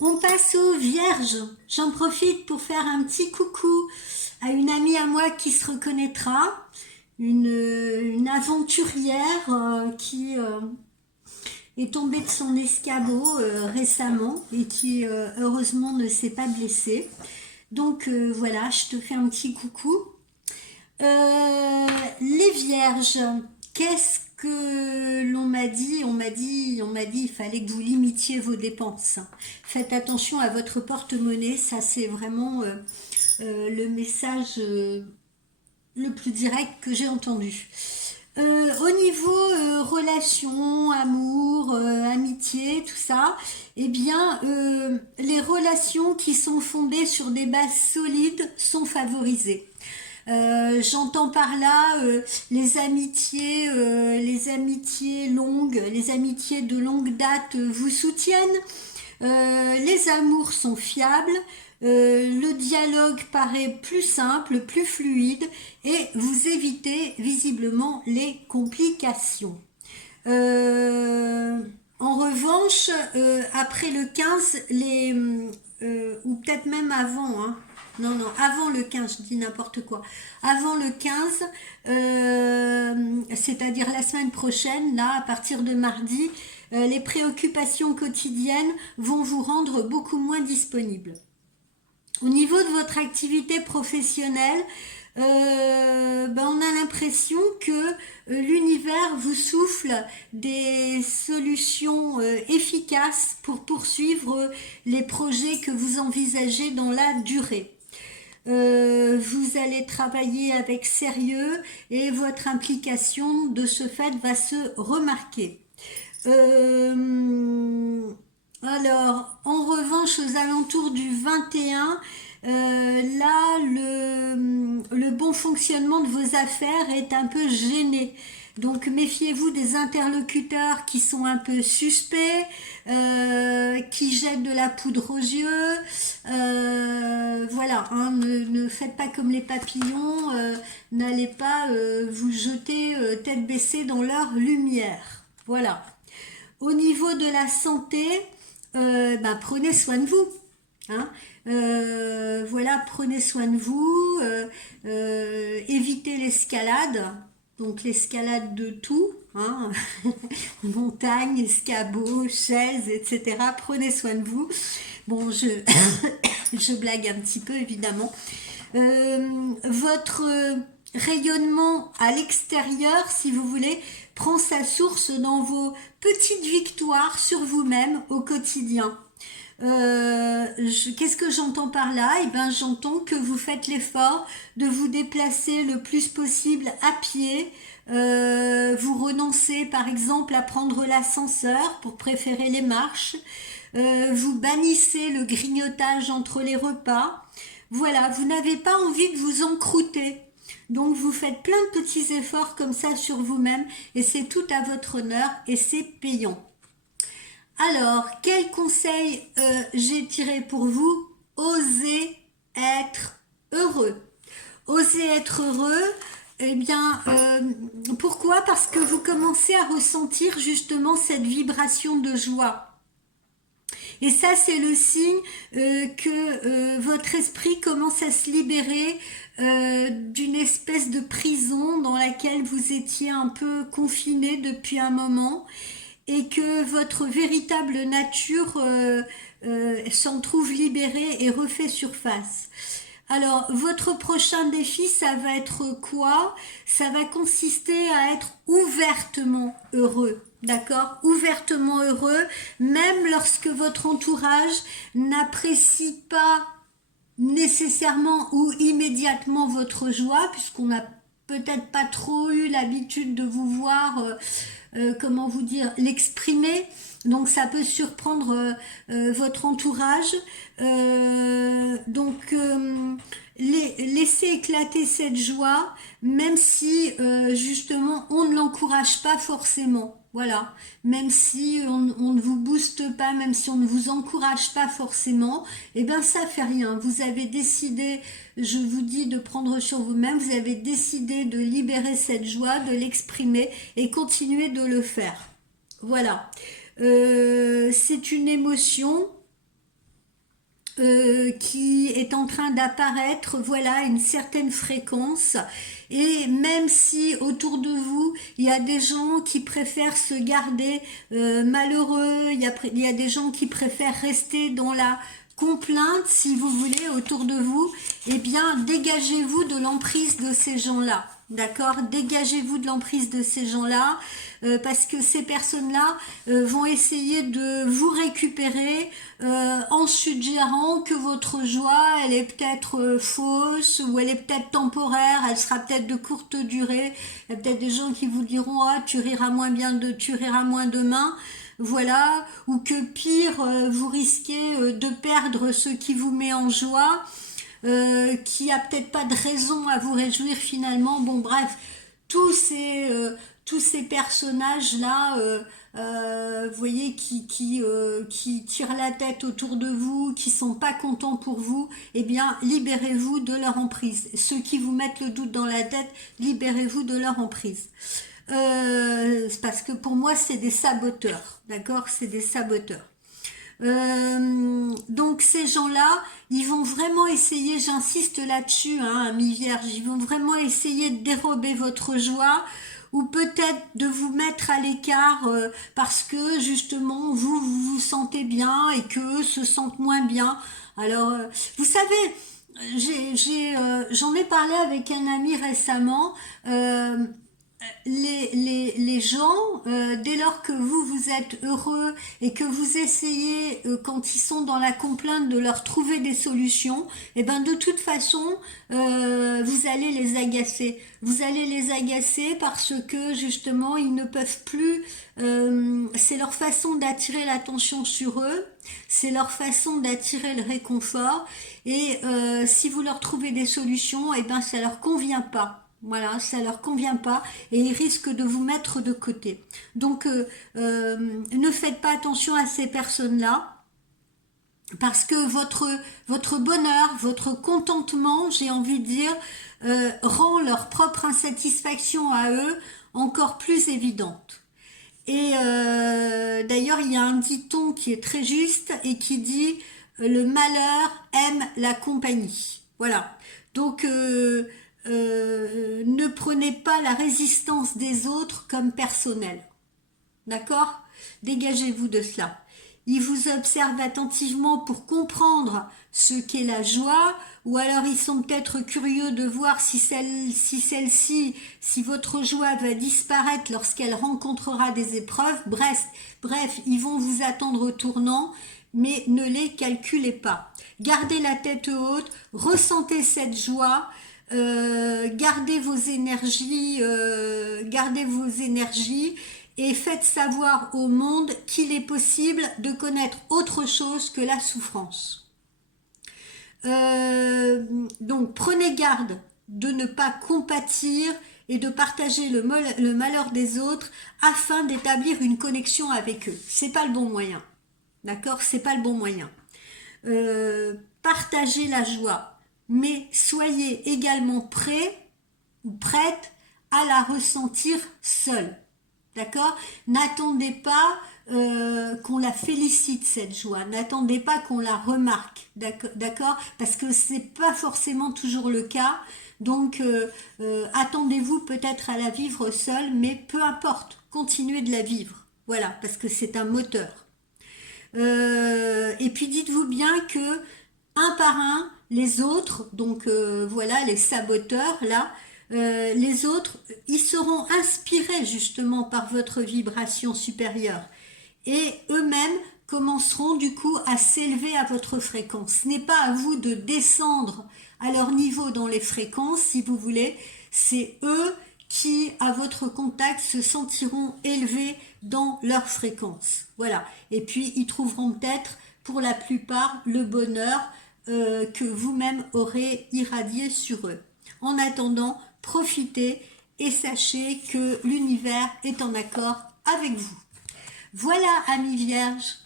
On passe aux vierges. J'en profite pour faire un petit coucou à une amie à moi qui se reconnaîtra, une aventurière qui est tombée de son escabeau récemment et qui heureusement ne s'est pas blessée. Donc voilà, je te fais un petit coucou. Les vierges, qu'est-ce que l'on m'a dit? On m'a dit, il fallait que vous limitiez vos dépenses. Faites attention à votre porte-monnaie, ça c'est vraiment le message le plus direct que j'ai entendu. Au niveau relations, amour, amitié, tout ça, eh bien, les relations qui sont fondées sur des bases solides sont favorisées. J'entends par là les amitiés longues, les amitiés de longue date vous soutiennent. Les amours sont fiables. Le dialogue paraît plus simple, plus fluide et vous évitez visiblement les complications. En revanche, après le 15, ou peut-être même avant, hein, non, avant le 15, je dis n'importe quoi. Avant le 15, c'est-à-dire la semaine prochaine, là, à partir de mardi, les préoccupations quotidiennes vont vous rendre beaucoup moins disponible. Au niveau de votre activité professionnelle, on a l'impression que l'univers vous souffle des solutions efficaces pour poursuivre les projets que vous envisagez dans la durée. Vous allez travailler avec sérieux et votre implication de ce fait va se remarquer. Alors, en revanche, aux alentours du 21, là, le bon fonctionnement de vos affaires est un peu gêné. Donc, méfiez-vous des interlocuteurs qui sont un peu suspects, qui jettent de la poudre aux yeux. Voilà, hein, ne faites pas comme les papillons, n'allez pas vous jeter tête baissée dans leur lumière. Voilà. Au niveau de la santé, prenez soin de vous. Hein. Voilà, prenez soin de vous, évitez l'escalade, donc l'escalade de tout, hein. Montagne, escabeau, chaise, etc. Prenez soin de vous. Bon, je blague un petit peu évidemment. Votre rayonnement à l'extérieur, si vous voulez, prend sa source dans vos petites victoires sur vous-même au quotidien. Qu'est-ce que j'entends par là? Eh ben, j'entends que vous faites l'effort de vous déplacer le plus possible à pied. Vous renoncez par exemple à prendre l'ascenseur pour préférer les marches. Vous bannissez le grignotage entre les repas. Voilà, vous n'avez pas envie de vous encrouter. Donc vous faites plein de petits efforts comme ça sur vous-même et c'est tout à votre honneur et c'est payant. Alors, quel conseil j'ai tiré pour vous? Osez être heureux. Osez être heureux, eh bien, pourquoi? Parce que vous commencez à ressentir justement cette vibration de joie. Et ça, c'est le signe que votre esprit commence à se libérer d'une espèce de prison dans laquelle vous étiez un peu confiné depuis un moment et que votre véritable nature s'en trouve libérée et refait surface. Alors, votre prochain défi, ça va être quoi? Ça va consister à être ouvertement heureux, d'accord? Ouvertement heureux, même lorsque votre entourage n'apprécie pas nécessairement ou immédiatement votre joie, puisqu'on n'a peut-être pas trop eu l'habitude de vous voir, comment vous dire, l'exprimer. Donc ça peut surprendre votre entourage. Laissez éclater cette joie, même si justement on ne l'encourage pas forcément. Voilà, même si on ne vous booste pas, même si on ne vous encourage pas forcément, eh ben ça fait rien. Vous avez décidé, je vous dis, de prendre sur vous-même, vous avez décidé de libérer cette joie, de l'exprimer et continuer de le faire. Voilà, c'est une émotion qui est en train d'apparaître, voilà, une certaine fréquence. Et même si autour de vous, il y a des gens qui préfèrent se garder malheureux, il y a des gens qui préfèrent rester dans la complainte, si vous voulez, autour de vous, eh bien, dégagez-vous de l'emprise de ces gens-là. D'accord? Dégagez-vous de l'emprise de ces gens-là, parce que ces personnes-là vont essayer de vous récupérer en suggérant que votre joie, elle est peut-être fausse, ou elle est peut-être temporaire, elle sera peut-être de courte durée. Il y a peut-être des gens qui vous diront, ah, tu riras moins tu riras moins demain. Voilà, ou que pire, vous risquez de perdre ce qui vous met en joie, qui a peut-être pas de raison à vous réjouir finalement. Bon, bref, tous ces personnages-là, vous voyez, qui tirent la tête autour de vous, qui sont pas contents pour vous, eh bien, libérez-vous de leur emprise. Ceux qui vous mettent le doute dans la tête, libérez-vous de leur emprise. Parce que pour moi c'est des saboteurs, d'accord, c'est des saboteurs. Donc ces gens-là, ils vont vraiment essayer, j'insiste là-dessus, hein, amis vierges, ils vont vraiment essayer de dérober votre joie, ou peut-être de vous mettre à l'écart parce que justement vous vous sentez bien et qu'eux se sentent moins bien. Alors vous savez, j'en ai parlé avec un ami récemment. Les gens, dès lors que vous êtes heureux et que vous essayez, quand ils sont dans la complainte, de leur trouver des solutions, et ben de toute façon, vous allez les agacer. Vous allez les agacer parce que justement, ils ne peuvent plus. C'est leur façon d'attirer l'attention sur eux, c'est leur façon d'attirer le réconfort. Et si vous leur trouvez des solutions, et ben ça leur convient pas. Voilà, ça leur convient pas et ils risquent de vous mettre de côté. Donc, ne faites pas attention à ces personnes-là parce que votre bonheur, votre contentement, j'ai envie de dire, rend leur propre insatisfaction à eux encore plus évidente. Et d'ailleurs, il y a un dicton qui est très juste et qui dit le malheur aime la compagnie. Voilà. Donc, ne prenez pas la résistance des autres comme personnelle. D'accord? Dégagez-vous de cela. Ils vous observent attentivement pour comprendre ce qu'est la joie, ou alors ils sont peut-être curieux de voir si votre joie va disparaître lorsqu'elle rencontrera des épreuves. Bref, ils vont vous attendre au tournant, mais ne les calculez pas. Gardez la tête haute, ressentez cette joie, gardez vos énergies et faites savoir au monde qu'il est possible de connaître autre chose que la souffrance. Donc prenez garde de ne pas compatir et de partager le malheur des autres afin d'établir une connexion avec eux. C'est pas le bon moyen. D'accord? C'est pas le bon moyen. Partagez la joie, mais soyez également prêts ou prête à la ressentir seule. D'accord? N'attendez pas qu'on la félicite cette joie, n'attendez pas qu'on la remarque, d'accord? Parce que c'est pas forcément toujours le cas. Donc attendez-vous peut-être à la vivre seule, mais peu importe, continuez de la vivre. Voilà, parce que c'est un moteur. Et puis dites-vous bien que un par un, les autres, donc voilà, les saboteurs là, les autres, ils seront inspirés justement par votre vibration supérieure et eux-mêmes commenceront du coup à s'élever à votre fréquence. Ce n'est pas à vous de descendre à leur niveau dans les fréquences, si vous voulez, c'est eux qui, à votre contact, se sentiront élevés dans leur fréquence. Voilà. Et puis, ils trouveront peut-être, pour la plupart, le bonheur que vous-même aurez irradié sur eux. En attendant, profitez et sachez que l'univers est en accord avec vous. Voilà, amis vierges.